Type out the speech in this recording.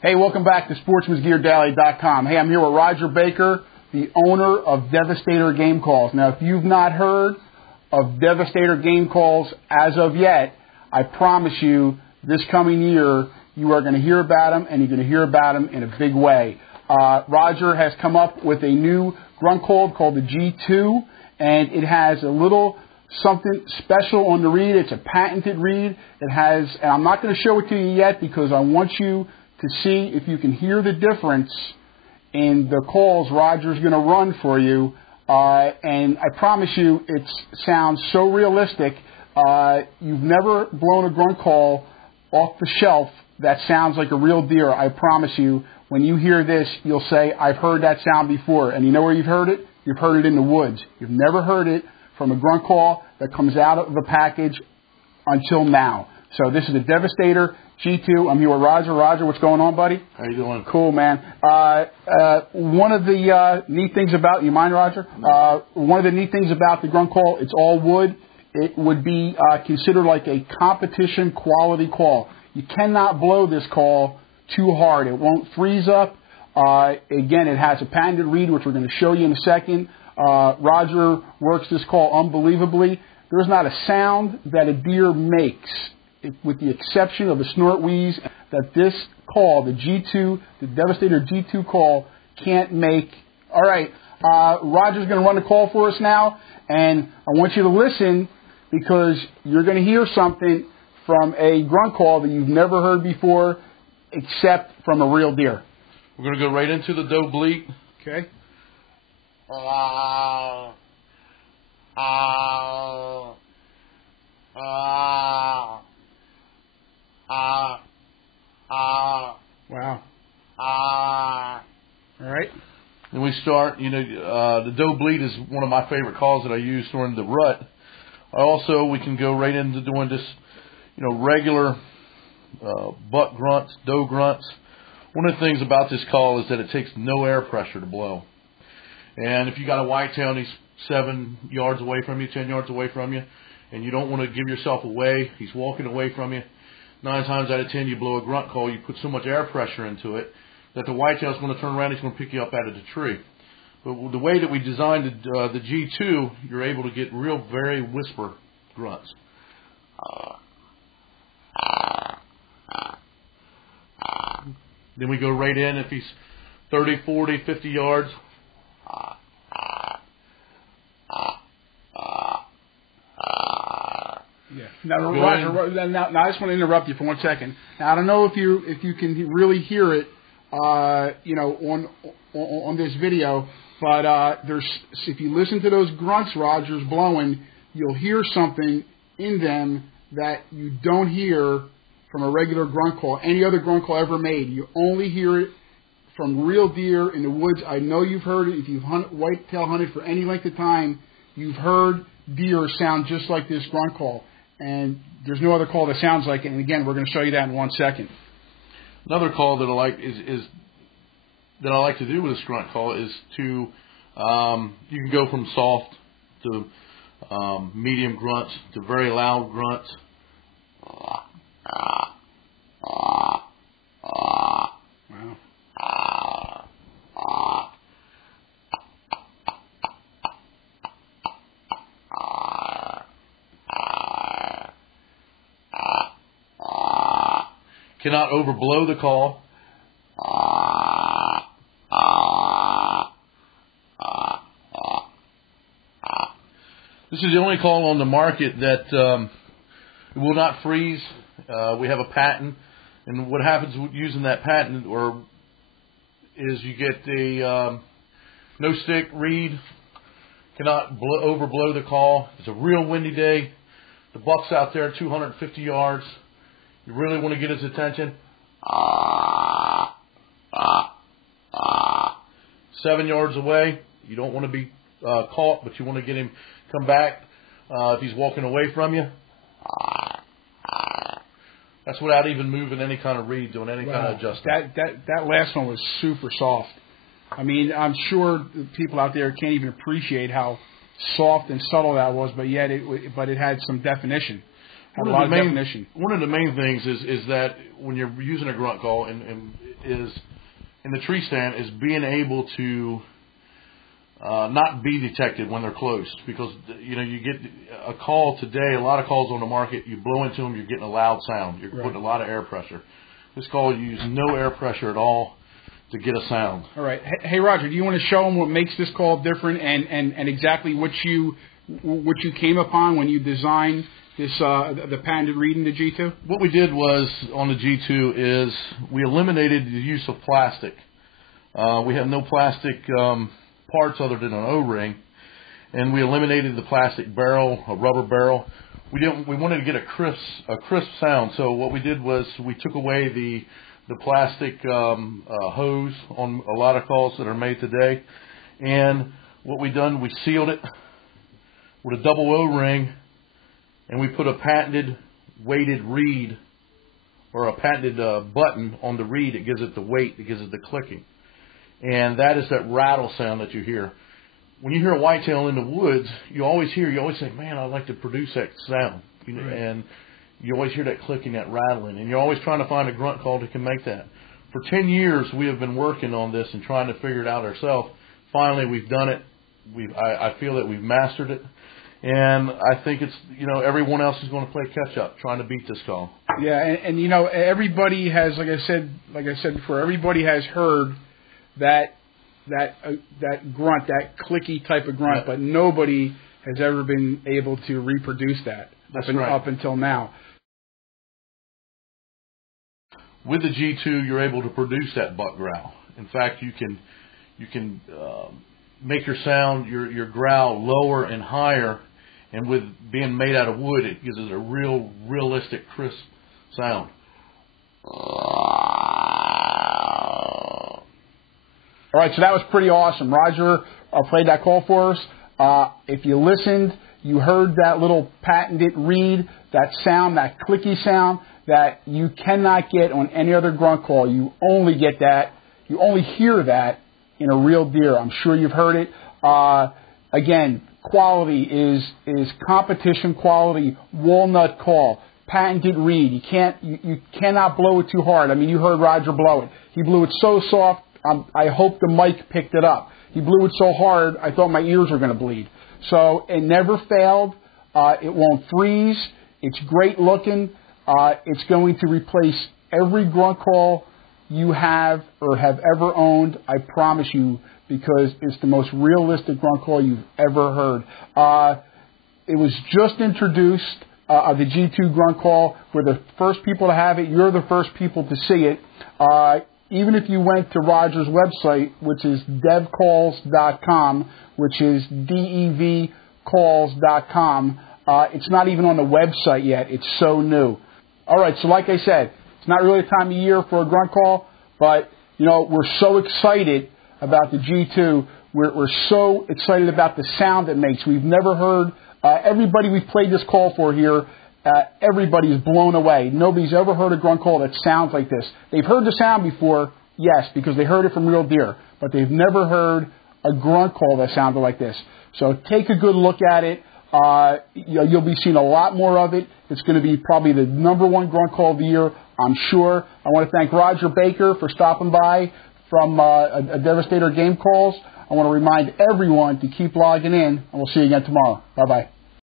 Hey, welcome back to Sportsman'sGearDaily.com. Hey, I'm here with Roger Baker, the owner of Devastator Game Calls. Now, if you've not heard of Devastator Game Calls as of yet, I promise you this coming year you are going to hear about them, and you're going to hear about them in a big way. Roger has come up with a new grunt call called the G2, and it has a little something special on the reed. It's a patented reed. It has, and I'm not going to show it to you yet because I want you to see if you can hear the difference in the calls Roger's going to run for you. And I promise you, it sounds so realistic. You've never blown a grunt call off the shelf that sounds like a real deer. I promise you, when you hear this, you'll say, I've heard that sound before. And you know where you've heard it? You've heard it in the woods. You've never heard it from a grunt call that comes out of the package until now. So this is the Devastator G2. I'm here with Roger. Roger, what's going on, buddy? How you doing? Cool, man. One of the neat things about, you mind, Roger? One of the neat things about the grunt call, it's all wood. It would be considered like a competition quality call. You cannot blow this call too hard. It won't freeze up. Again, it has a patented reed, which we're going to show you in a second. Roger works this call unbelievably. There's not a sound that a deer makes, with the exception of a snort wheeze, that this call, the G2, the Devastator G2 call, can't make. All right, Roger's going to run the call for us now, and I want you to listen because you're going to hear something from a grunt call that you've never heard before, except from a real deer. We're going to go right into the doe bleat. Okay. Wow. All right. And we start, the doe bleat is one of my favorite calls that I use during the rut. Also, we can go right into doing just, regular buck grunts, doe grunts. One of the things about this call is that it takes no air pressure to blow. And if you got a whitetail and he's 7 yards away from you, 10 yards away from you, and you don't want to give yourself away, he's walking away from you, 9 times out of 10 you blow a grunt call, you put so much air pressure into it that the whitetail's going to turn around, he's going to pick you up out of the tree. But the way that we designed the G2, you're able to get real, very whisper grunts. Then we go right in if he's 30, 40, 50 yards. Yeah. Now, Roger, now I just want to interrupt you for 1 second. Now, I don't know if you can really hear it, on this video, but if you listen to those grunts Roger's blowing, you'll hear something in them that you don't hear from a regular grunt call, any other grunt call ever made. You only hear it from real deer in the woods. I know you've heard it. If you've whitetail hunted for any length of time, you've heard deer sound just like this grunt call. And there's no other call that sounds like it. And again, we're going to show you that in 1 second. Another call that I like that I like to do with this grunt call is to you can go from soft to medium grunts to very loud grunts. Wow. Cannot overblow the call. This is the only call on the market that will not freeze. We have a patent, and what happens using that patent is you get a no stick reed, cannot overblow the call. It's a real windy day. The buck's out there 250 yards. You really want to get his attention. 7 yards away. You don't want to be caught, but you want to get him come back if he's walking away from you. That's without even moving any kind of reed, doing any kind of adjustment. That last one was super soft. I mean, I'm sure people out there can't even appreciate how soft and subtle that was, but yet it had some definition. One of the main things is that when you're using a grunt call, and is in the tree stand is being able to not be detected when they're close, because you get a call today. A lot of calls on the market, you blow into them, you're getting a loud sound. You're putting a lot of air pressure. This call, you use no air pressure at all to get a sound. All right. Hey, Roger, do you want to show them what makes this call different and exactly what you came upon when you designed this the patented reed in the G2? What we did was on the G2 is we eliminated the use of plastic. We have no plastic parts other than an O-ring, and we eliminated the plastic barrel, a rubber barrel. We wanted to get a crisp sound, so what we did was we took away the plastic hose on a lot of calls that are made today, and what we done, we sealed it with a double O-ring, and we put a patented weighted reed, or a patented button on the reed that gives it the weight, that gives it the clicking. And that is that rattle sound that you hear. When you hear a whitetail in the woods, you always say, man, I'd like to produce that sound. And you always hear that clicking, that rattling. And you're always trying to find a grunt call that can make that. For 10 years, we have been working on this and trying to figure it out ourselves. Finally, we've done it. I feel that we've mastered it. And I think it's, everyone else is going to play catch up, trying to beat this call. Yeah, and everybody has, like I said before, everybody has heard that grunt, that clicky type of grunt, but nobody has ever been able to reproduce that up until now. With the G2, you're able to produce that buck growl. In fact, you can make your sound, your growl lower and higher, and with being made out of wood, it gives it a realistic, crisp sound. All right, so that was pretty awesome. Roger played that call for us. If you listened, you heard that little patented reed, that sound, that clicky sound that you cannot get on any other grunt call. You only get that. You only hear that in a real deer. I'm sure you've heard it. Again, quality is competition quality. Walnut call, patented reed. You cannot blow it too hard. I mean, you heard Roger blow it. He blew it so soft. I hope the mic picked it up. He blew it so hard, I thought my ears were going to bleed. So it never failed. It won't freeze. It's great looking. It's going to replace every grunt call you have or have ever owned, I promise you, because it's the most realistic grunt call you've ever heard. It was just introduced, the G2 grunt call. We're the first people to have it. You're the first people to see it. Even if you went to Roger's website, which is devcalls.com, which is devcalls.com, it's not even on the website yet. It's so new. All right, so like I said, it's not really a time of year for a grunt call, but, we're so excited about the G2. We're so excited about the sound it makes. We've never heard, everybody we've played this call for here, everybody is blown away. Nobody's ever heard a grunt call that sounds like this. They've heard the sound before, yes, because they heard it from real deer, but they've never heard a grunt call that sounded like this. So take a good look at it. You'll be seeing a lot more of it. It's going to be probably the #1 grunt call of the year, I'm sure. I want to thank Roger Baker for stopping by from a Devastator Game Calls. I want to remind everyone to keep logging in, and we'll see you again tomorrow. Bye-bye.